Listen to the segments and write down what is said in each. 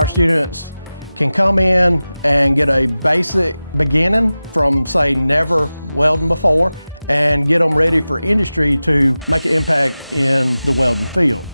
Our students can come in and get a basic beginning from, say, never welding before, and get them ready for industry to make an impact in the welding field.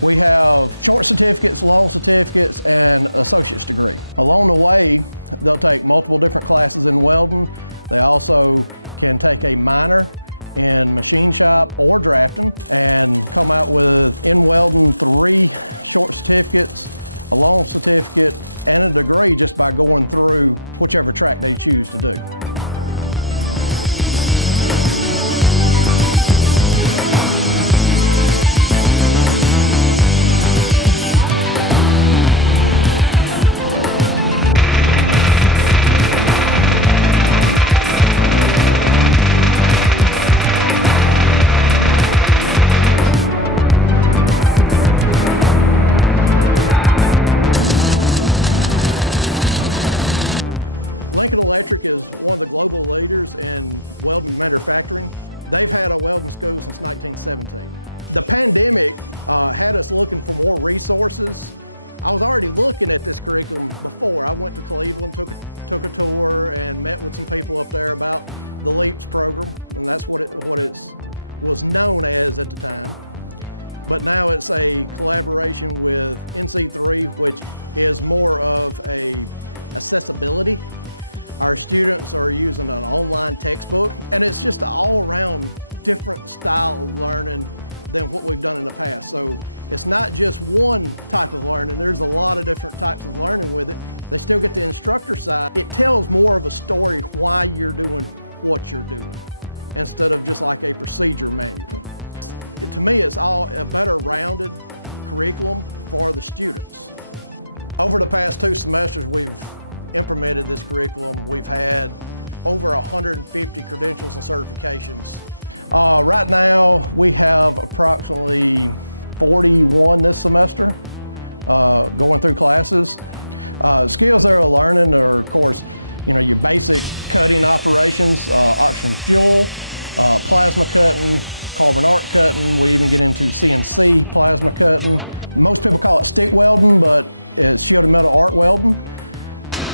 We have short certificates, long certificates, and associate's degree. Along the way, they'll take multiple different classes in welding. They also can take a minor in machine shop or drafting and come out with, in welding, 3 short certificates, a long certificate, and a degree just by going through whichever track they choose to do. Lincoln Electric is one of the global leaders in welding manufacturing. They've had a welding school since 1917. The pandemic had us looking for more resources. I was already looking at this curriculum before. I went to Cleveland, took a tour, and met with some people up there about the LEAPS program, and that's what it was known as at the time. But now it's a collaboration with NC3, which is more of a accessibility. Our students are using an online textbook, and it's just an all-around different style of learning than what we've done in the past. So it's not just one type of learning, there's a lot of different types of learning with it. They still get the instructor side. It tells more of a story why you're doing what you're doing, instead of just like a procedure manual. To me, it's all a better rounded curriculum for the students. Over the past 2 semesters, we've implemented this curriculum. We've had over 150 credentials and certifications. Right now, we have approximately 41 this semester going through classes. Skills they're learning are, of course, your basic cutting operations, oxygen fuel, plasma cutting, carbon arc cutting. We even get into CNC plasma cutting. Most people call it stick welding, but it's shielded metal arc welding.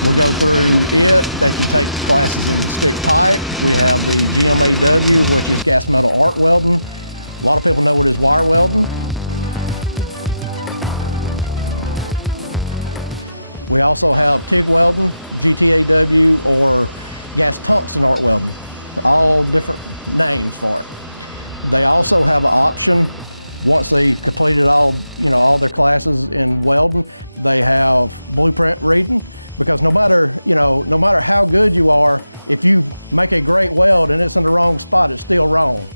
We go through it. They can take classes in stick pipe. We have the GMAW, which is gas metal arc welding. A lot of people know it as wire welding. We also have TIG welding, GTAW, or gas tungsten arc welding. All different names for it. They also have an option. Once they completed all their classes in welding, they have blueprint reading. Because no matter how good you are, if you make a great weld and it's in the wrong spot, it's still wrong.